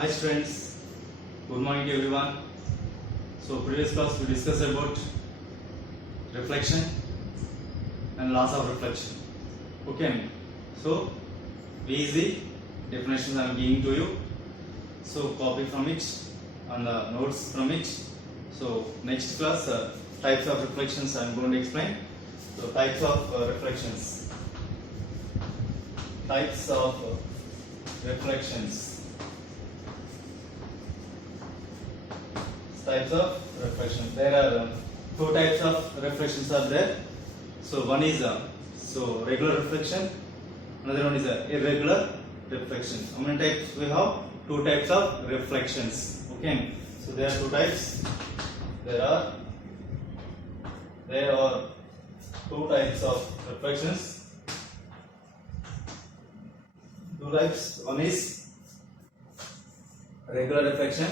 Hi students, good morning to everyone. So previous class we discussed about reflection and laws of reflection. Okay, so these the definitions I am giving to you. So copy from it and notes from it. So next class types of reflections I am going to explain. So types of reflections. Types of reflections. Types of reflection. There are two types of reflections are there. So one is regular reflection. Another one is irregular reflection. How many types we have? Two types of reflections. Okay. So there are two types. There are two types of reflections. Two types. One is regular reflection.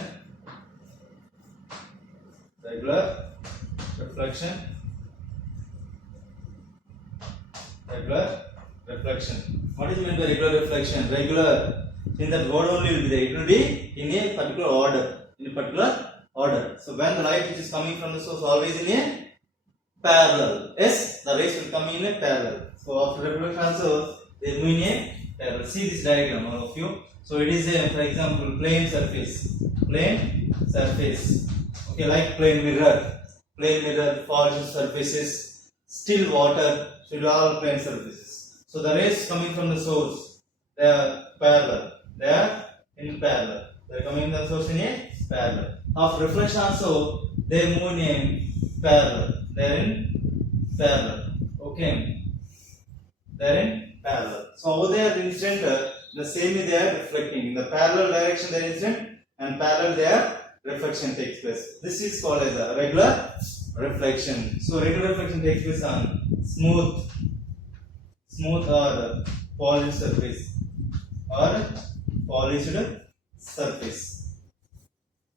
Regular reflection. Regular reflection. What is meant by regular reflection? Regular, in that word only will be there. It will be in a particular order. In a particular order. So when the light which is coming from the source always in a parallel. Yes, the rays will come in a parallel. So after reflection also they move in a parallel. See this diagram, all of you. So it is a, for example, plane surface. Plane surface. Okay, like plane mirror, polished surfaces, still water, should all plane surfaces. So the rays coming from the source, they are parallel. They are in parallel. They are coming from the source in a parallel. Of reflection also, they move in a parallel. They are in parallel. Okay, they are in parallel. So over there, instant the same they are reflecting in the parallel direction. They are instant and parallel they are reflection takes place. This is called as a regular reflection. So regular reflection takes place on smooth or polished surface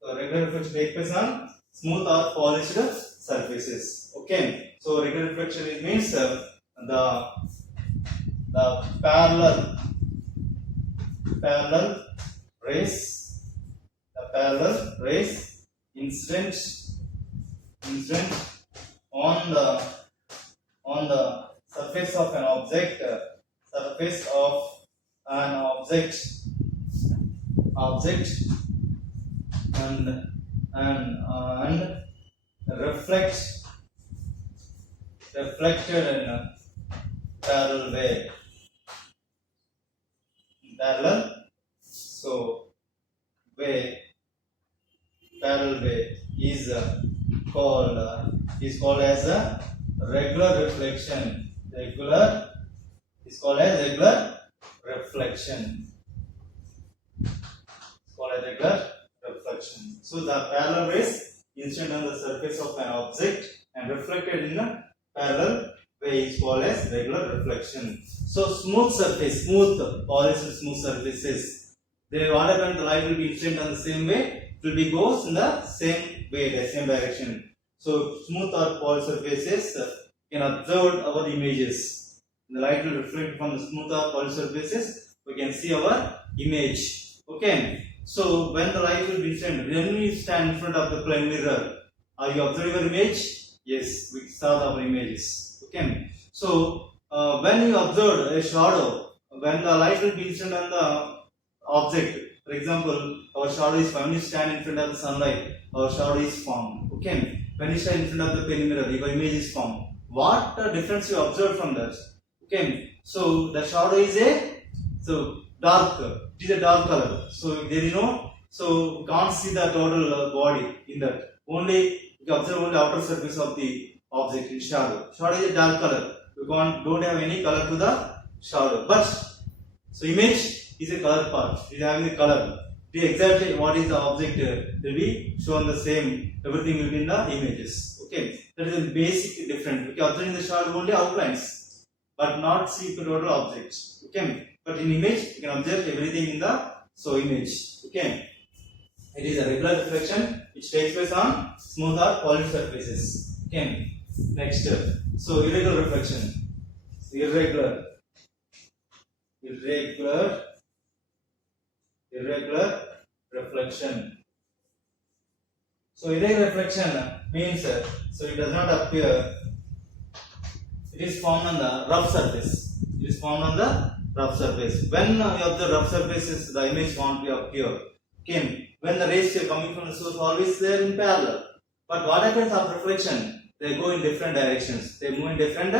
So regular reflection takes place on smooth or polished surfaces. Okay. So regular reflection it means the parallel rays. The parallel rays incident on the surface of an object, and reflected in a parallel way. Parallel way is called as a regular reflection. Is called as regular reflection. So the parallel rays incident on the surface of an object and reflected in a parallel way is called as regular reflection. So smooth polished smooth surfaces. What happens? The light will be incident on the same way. It will be goes in the same way, the same direction. So smooth or polished surfaces can observe our images. The light will reflect from the smooth or polished surfaces. We can see our image. Okay. So when the light will be sent, when we stand in front of the plane mirror, are you observing your image? Yes, we saw our images. Okay. So when you observe a shadow, when the light will be sent on the object, for example, our shadow is when you stand in front of the sunlight, our shadow is formed. Okay. When you stand in front of the plane mirror, your image is formed. What difference you observe from that? Okay. So the shadow is dark. It is a dark color. So there is so you can't see the total body in that. Only you observe only outer surface of the object in shadow. Shadow is a dark color. You don't have any color to the shadow. But so image is a color part. It is having the color. It is exactly what is the object will be shown the same. Everything will be in the images. Okay. That is a basic difference. We can observe in the shadow only outlines, but not see the total objects. Okay. But in image, you can observe everything in the image. Okay. It is a regular reflection which takes place on smooth or polished surfaces. Okay. Next. So irregular reflection. Irregular reflection. So irregular reflection means so it does not appear. It is formed on the rough surface. It is formed on the rough surface. When you have the rough surfaces, the image won't be appear. Okay. When the rays are coming from the source, always they are in parallel. But what happens after reflection? They go in different directions. They move in different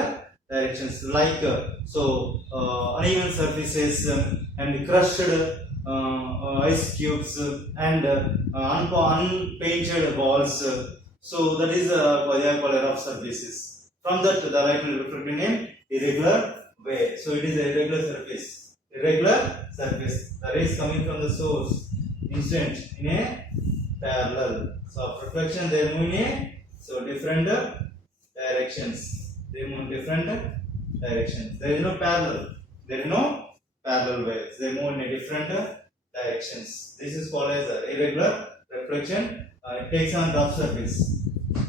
directions. Like uneven surfaces and crushed ice cubes and unpainted walls. So that is what they are called rough surfaces. From that, the light will reflect in an irregular way. So it is a irregular surface. Irregular surface. The rays coming from the source instant in a parallel. So of reflection they move in a different directions. They move in different directions. There is no parallel. There is no parallel ways. They move in a different directions. This is called as irregular reflection. It takes on rough surface.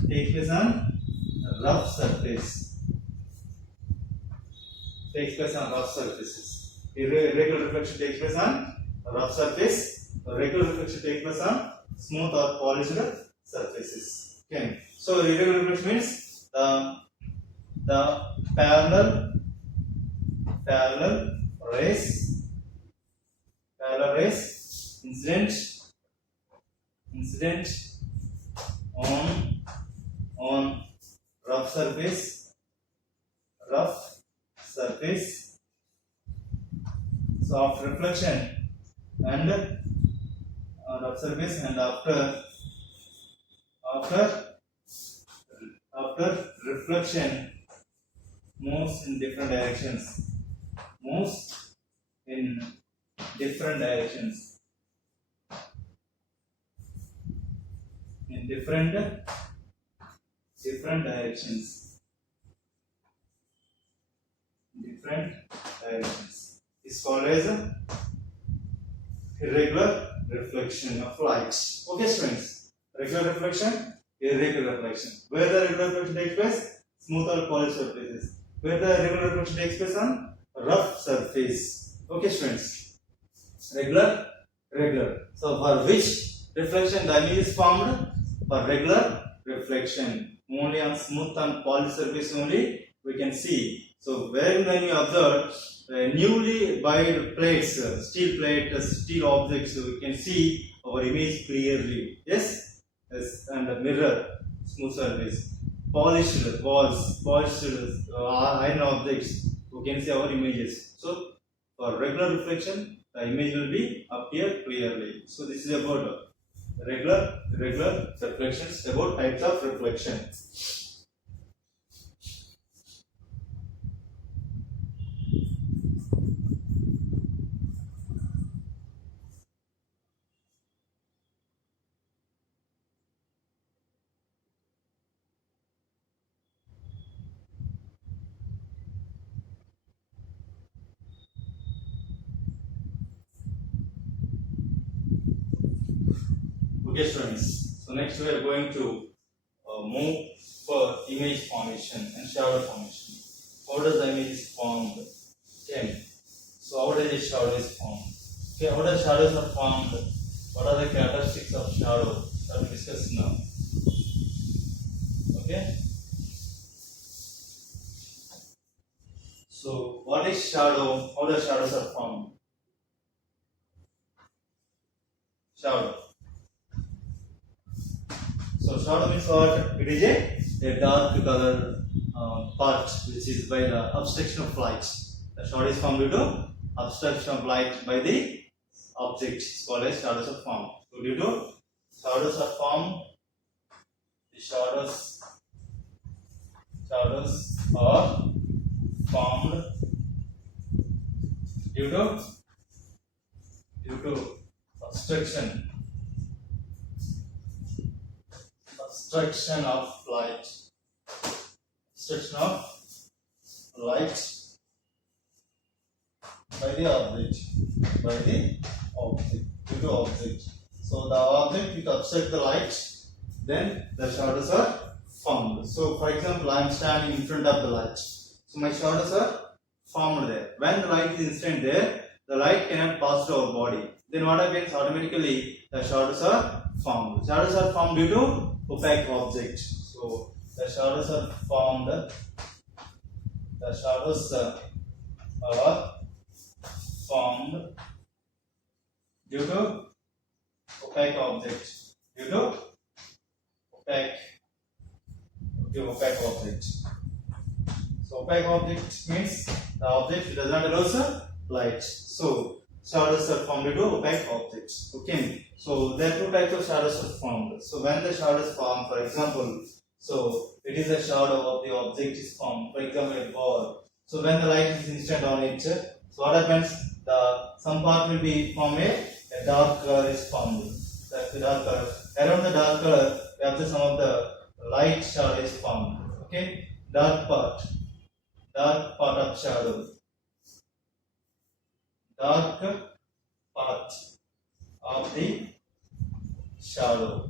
Takes place on rough surface. Takes place on rough surfaces. Irregular reflection takes place on rough surface. Regular reflection takes place on smooth or polished surfaces. Okay. So irregular reflection means the parallel rays incident on rough surface. So after reflection and rough surface and after reflection moves in different directions. In different directions. It's called as irregular reflection of light. Okay, students. Regular reflection, irregular reflection. Where the regular reflection takes place? Smooth or polished surfaces. Where the irregular reflection takes place? On rough surface. Okay, students. Regular. So for which reflection the image is formed? For regular reflection. Only on smooth and polished surface only we can see. So when we observe newly built plates, steel plate, steel objects, we can see our image clearly. Yes, and the mirror, smooth surface, polished walls, polished iron objects, we can see our images. So for regular reflection, the image will be appear clearly. So this is about regular reflections, about types of reflection. Okay, students. So next we are going to move for image formation and shadow formation. How does the image is formed? Okay. So how does a shadow is formed? Okay, how does shadows are formed? What are the characteristics of shadow? That we discuss now. Okay. So what is shadow? How does shadows are formed? Shadow. So shadow means what? It is a dark color part which is by the obstruction of light. The shadow is formed due to obstruction of light by the object. It's called as shadows are formed. So due to shadows are formed, the shadows are formed due to obstruction of light. Obstruction of light by the object. Due to object. So the object which obstructs the light, then the shadows are formed. So for example, I am standing in front of the light. So my shadows are formed there. When the light is instant there, the light cannot pass to our body. then what happens? Automatically the shadows are formed. Shadows are formed due to opaque object. So the shadows are formed. The shadows are formed due to opaque object. Due to opaque object. So opaque object means the object does not allow light. So shadows are formed due to opaque objects. Okay. So there are two types of shadows are formed. So when the shadows form, for example, so it is a shadow of the object is formed. For example, a ball. So when the light is instant on it, so what happens? Some part will be formed, a dark color is formed. That's the dark color. Around the dark color, we have some of the light shadow is formed. Okay, dark part of shadow. Dark part of the shadow.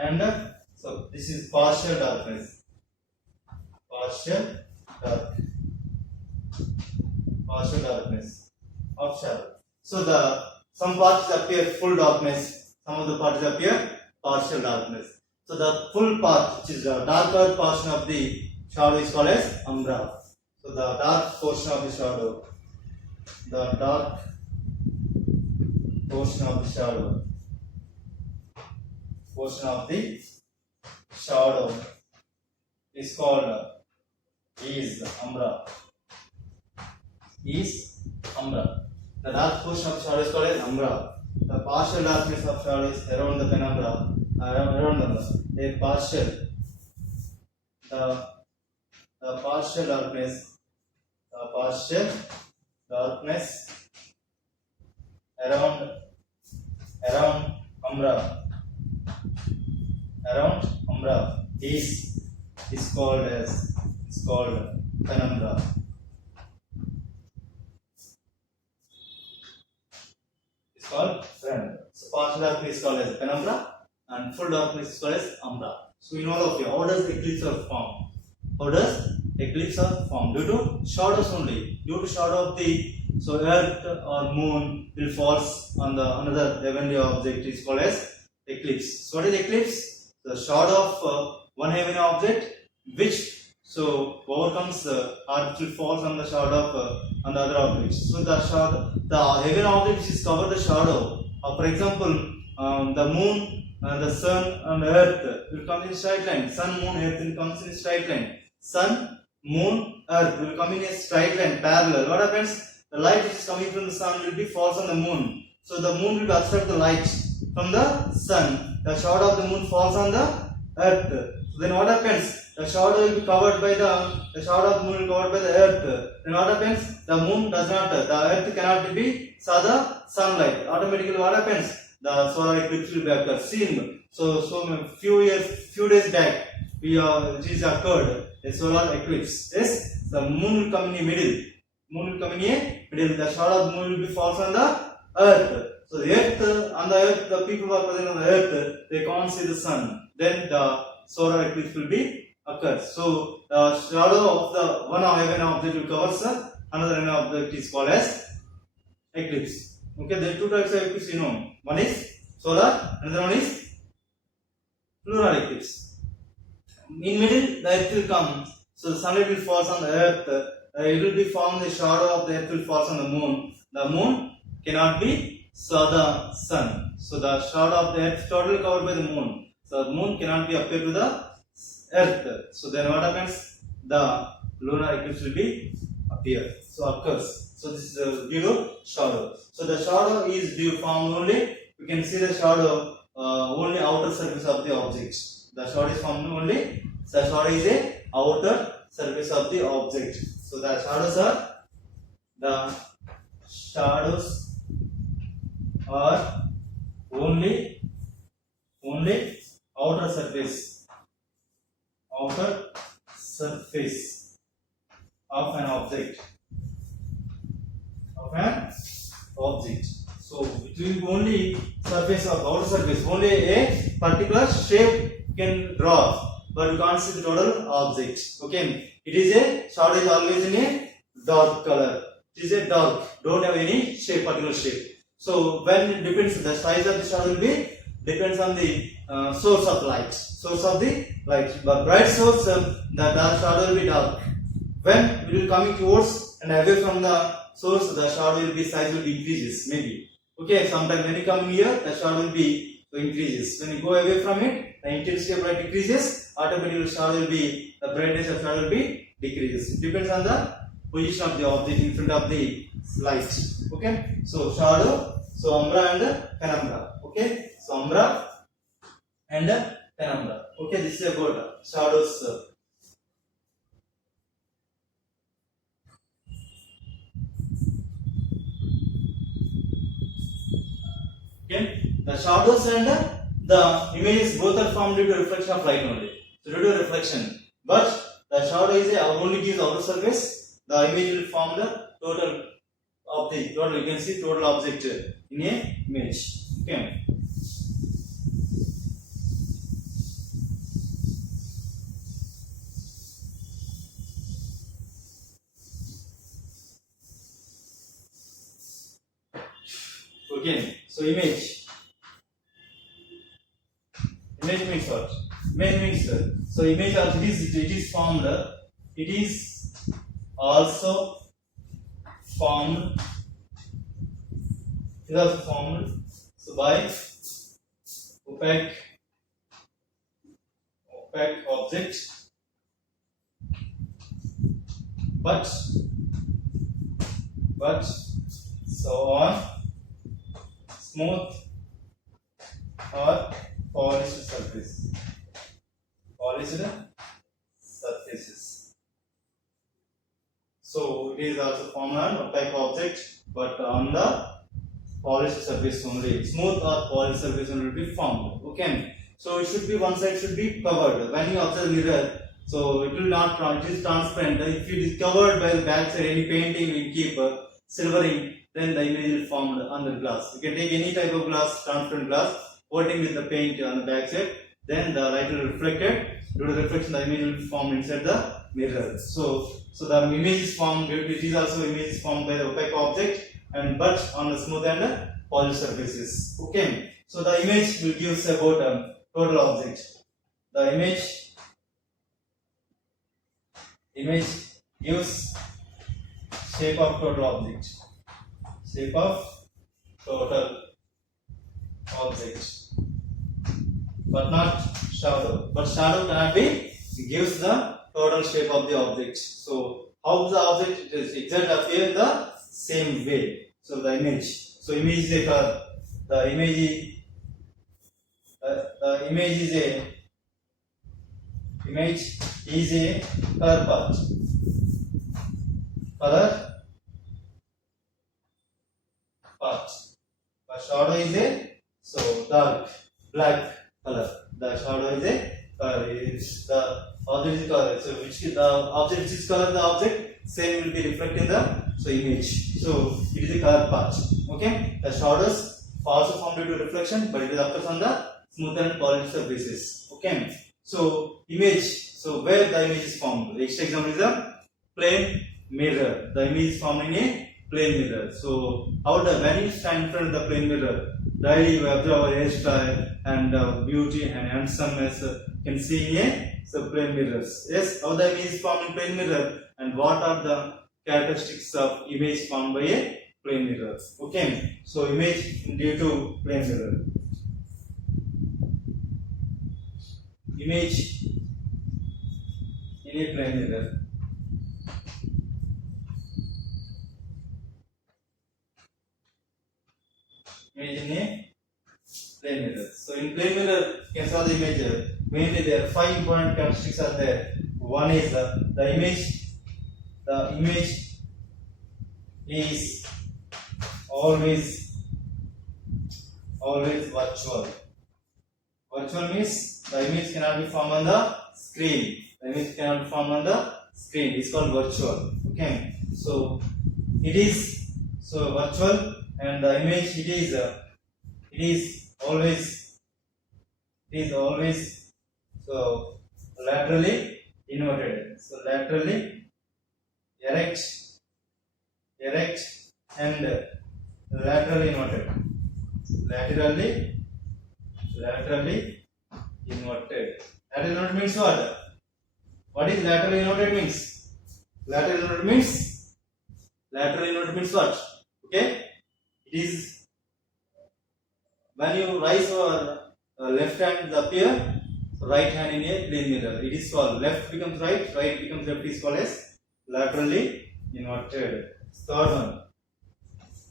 And so this is partial darkness. Partial darkness of shadow. So some parts appear full darkness, some of the parts appear partial darkness. So the full part, which is the darker portion of the shadow, is called as umbra. So the dark portion of the shadow, is called is umbra. The dark portion of the shadow is called as umbra. The partial darkness of shadow is around the penumbra. The partial darkness around umbra is called penumbra. Called penumbra. So partial darkness is called as penumbra and full darkness is called as umbra. So in all of you, how does eclipse are formed? Due to shadows only. Due to shadow of the earth or moon will falls on the another heavenly object is called as eclipse. So what is eclipse? The shadow of one heavenly object which overcomes or will falls on the shadow of on the other objects. So the heavenly object which is covered the shadow. For example, the moon, the sun, and the earth will come in a straight line. Sun, moon, earth will come in a straight line. Sun, moon, earth will come in a straight line, parallel. What happens? The light which is coming from the sun will be falls on the moon. So the moon will obstruct the light from the sun. The shadow of the moon falls on the earth. So then what happens? The shadow will be covered by the shadow of the moon will be covered by the earth. Then what happens? The moon does not, the earth cannot be saw the sunlight. Automatically what happens? The solar eclipse will be occurred. Seen. So few days back, it is occurred a solar eclipse. Yes, the moon will come in the middle. The shadow of the moon will be falls on the earth. So the earth, on the earth, the people who are present on the earth, they can't see the sun. Then the solar eclipse will be occurs. So the shadow of the one heaven object will cover another heaven object is called as eclipse. Okay, there are two types of eclipse you know. One is solar, another one is lunar eclipse. In middle, the earth will come. So the sunlight will fall on the earth. It will be formed the shadow of the earth will fall on the moon. The moon cannot be saw the sun. So the shadow of the earth is totally covered by the moon. So the moon cannot be appear to the earth. So then what happens? The lunar eclipse will be occurs. So this is due to shadow. So the shadow is formed only. You can see the shadow only outer surface of the object. The shadow is formed only. The shadow is a outer surface of the object. So the shadows are only outer surface of an object. So it will be only surface of outer surface. Only a particular shape can draw, but you can't see the total object. Okay, it is a shadow is always in a dark color. it is a dark, don't have any shape, particular shape. So when it depends, the size of the shadow will be depends on the source of light. Source of the light. But bright source, the dark shadow will be dark. When we will coming towards and away from the source, the shadow will be size will be increases maybe. Okay, sometime when you come here, the shadow will be increases. When you go away from it, the intensity of light decreases. Automatically, shadow will be the brightness of shadow will be decreases. It depends on the position of the object in front of the light. Okay, so shadow, so umbra and penumbra. Okay, so umbra and penumbra. Okay, this is about shadows. Okay, the shadows and the images both are formed due to reflection of light only. So due to reflection, but the shadow is only gives outer surface. The image will form the total of the total. You can see total object in a image. Okay. Okay. So image. Image means what? Image means so image also it is formed. It is also formed. It is also formed so by opaque object, but so on smooth or polished surface. Polished surfaces. So it is also formed on opaque object, but on the polished surface only. Smooth or polished surface only will be formed. Okay. So it should be one side should be covered. When you observe mirror, so it will not. It is transparent. If it is covered by the back side, any painting we keep silvering, then the image will form on the glass. You can take any type of glass, transparent glass, coating with the paint on the back side, then the light will reflect it. Due to reflection, the image will form inside the mirror. So the image is formed. It is also image is formed by the opaque object, and but on the smooth and polished surfaces. Okay. So the image will give about total object. The image gives shape of total object. Shape of total object, but not shadow. But shadow cannot be gives the total shape of the object. So how the object is exactly appear the same way. So the image. So image is a curve. The image is a color part. Color part. The shadow is a dark black color. The shadow is a color. The object is color. So which the object which is color the object same will be reflected in the image. So it is a color part. Okay. The shadows also formed due to reflection, but it is occurs on the smooth and polished surfaces. Okay. So image. So where the image is formed. The next example is a plane mirror. The image is formed in a plane mirror. So when you stand in front of the plane mirror, daily you observe our hairstyle and beauty and handsomeness can see in a plane mirrors. Yes, how the image is formed in plane mirror and what are the characteristics of image formed by a plane mirror. Okay, so image due to plane mirror. Image in a plane mirror. Image in a plane mirror. So in plane mirror, you can saw the image. Mainly there are 5 important characteristics are there. One is the image. The image is always virtual. Virtual means the image cannot be formed on the screen. The image cannot be formed on the screen. It's called virtual. Okay. So it is virtual, and the image it is always laterally inverted. So laterally erect erect and laterally inverted. Laterally inverted. Lateral inverted means what? What is lateral inverted means? Lateral inverted means what? Okay, it is when you raise your left hand appear, right hand in a plane mirror. It is called left becomes right, right becomes left is called as laterally inverted. Third one,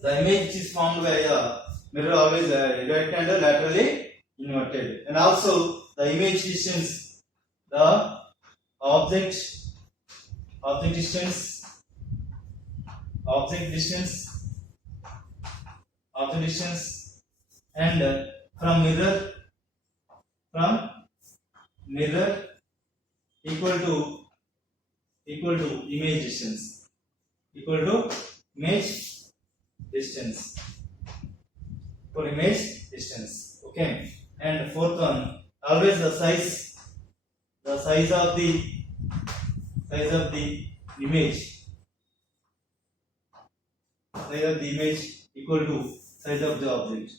the image is formed by a mirror always right hand laterally inverted, and also the image distance, the object distance and from mirror equal to image distance, okay. And fourth one, always the size of the image equal to size of the object,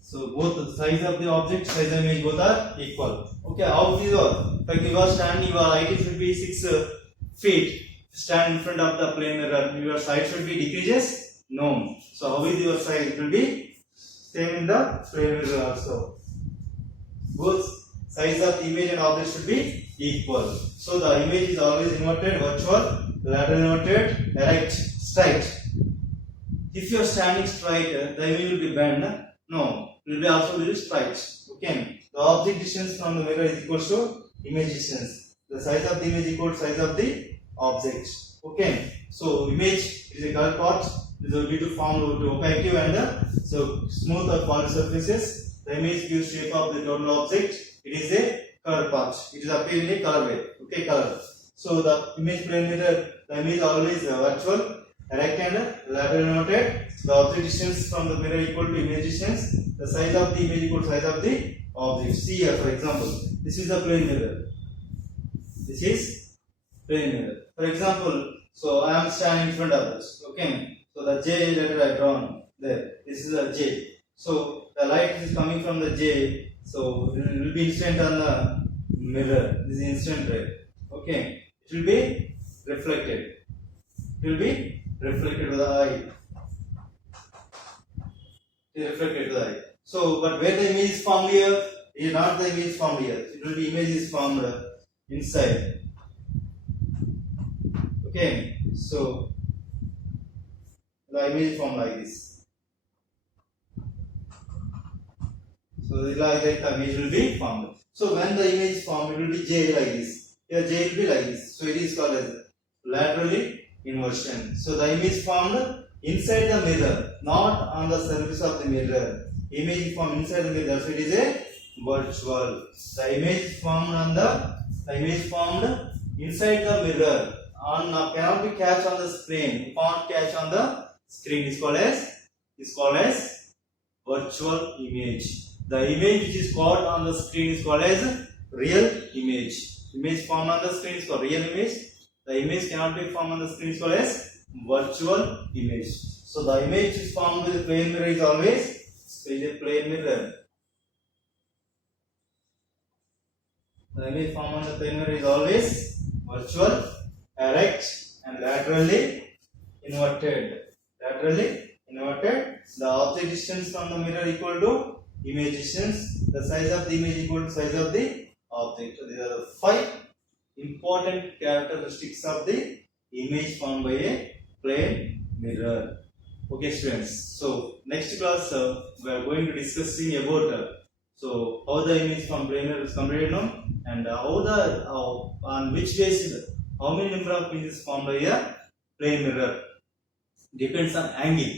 So both the size of the object, size of the image both are equal. Okay, how these are? Like you are standing, your height should be 6 feet. Stand in front of the plane mirror. Your size should be decreases? No. So how is your size? It will be same in the plane mirror also. Both size of the image and object should be equal. So the image is always inverted, virtual, lateral inverted, erect, straight. If you are standing straight, the image will be bent. No, it will be also very straight. Okay. The object distance from the mirror is equal to image distance. The size of the image is equal to size of the object. Okay. So image is a curved part. This will be to form to opaque and so smooth or polished surfaces. The image gives shape of the total object. It is a curved part. It is appeared in a color way. Okay, color. So the image plane mirror, the image always virtual, erect and lateral inverted. The object distance from the mirror equal to image distance. The size of the image equal to size of the object. See here, for example, this is the plane mirror. This is plane mirror. For example, so I am standing in front of this. Okay. So the J letter I drawn there. This is the J. So the light is coming from the J. So it will be incident on the mirror. This is instant ray. Okay. It will be reflected. It will be reflected to the eye. It is reflected to the eye. So, but where the image is formed here, is not the image formed here. It will be image is formed inside. Okay. So the image is formed like this. So like that the image will be formed. So when the image is formed, it will be J like this. Here J will be like this. So it is called as laterally inversion. So the image formed inside the mirror, not on the surface of the mirror. Image formed inside the mirror. So it is a virtual. The image formed inside the mirror cannot be catch on the screen. Can't catch on the screen is called as virtual image. The image which is caught on the screen is called as real image. Image formed on the screen is called real image. The image cannot be formed on the screen is called as virtual image. So the image is formed with a plane mirror is always a plane mirror. The image formed on the plane mirror is always virtual, erect and laterally inverted. The object distance from the mirror equal to image distance. The size of the image equal to size of the object. So these are the 5 important characteristics of the image formed by a plane mirror. Okay, students. So next class we are going to discussing about so how the image from plane mirror is completed now, and on which basis how many number of images formed by a plane mirror depends on angle.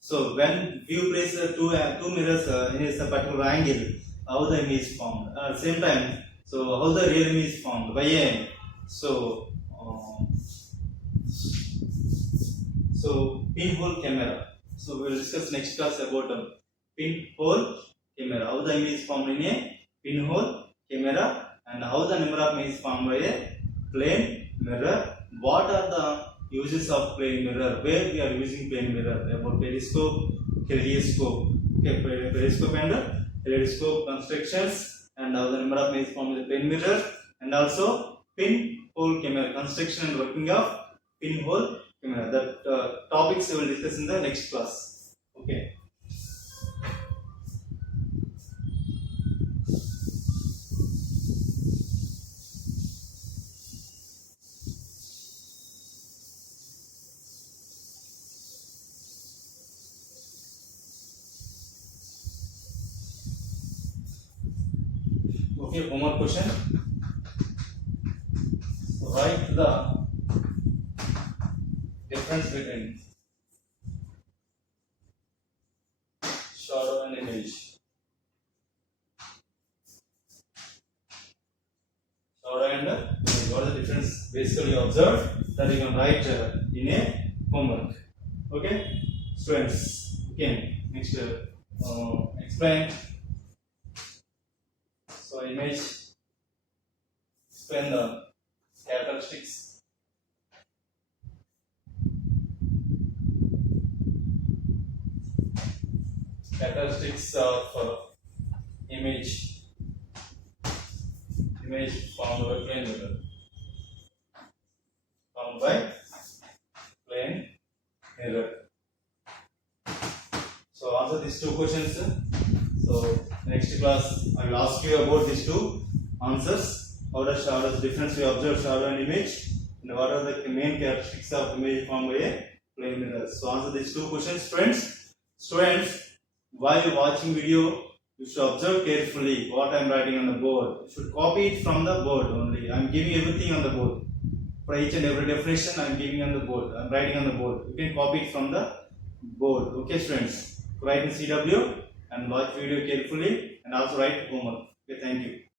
So when you place two mirrors in a particular angle, how the image is formed. At the same time, so how the real image is formed by a pinhole camera. So we will discuss next class about pinhole camera. How the image is formed in a pinhole camera and how the number of images formed by a plane mirror. What are the uses of plane mirror? Where we are using plane mirror? About periscope, kaleidoscope. Okay, periscope and kaleidoscope constructions, and how the number of images formed by the plane mirror, and also pinhole camera construction and working of pinhole camera. That topics we will discuss in the next class. Okay. Okay, one more question. Write the difference between shadow and image. Shadow and image. What is the difference basically observed that you can write in a homework. Okay, students. Okay, next explain. So image, explain the characteristics. Characteristics of image formed by plane mirror. Formed by plane mirror. So answer these two questions. So next class I will ask you about these two answers. How does difference we observe shadow and image, and what are the main characteristics of image formed by a plane mirror? So answer these two questions, friends. Students, while watching video, you should observe carefully what I am writing on the board. You should copy it from the board only. I am giving everything on the board. For each and every definition I am giving on the board. I am writing on the board. You can copy it from the board. Okay, students. Write in CW and watch video carefully, and also write homework. Okay, thank you.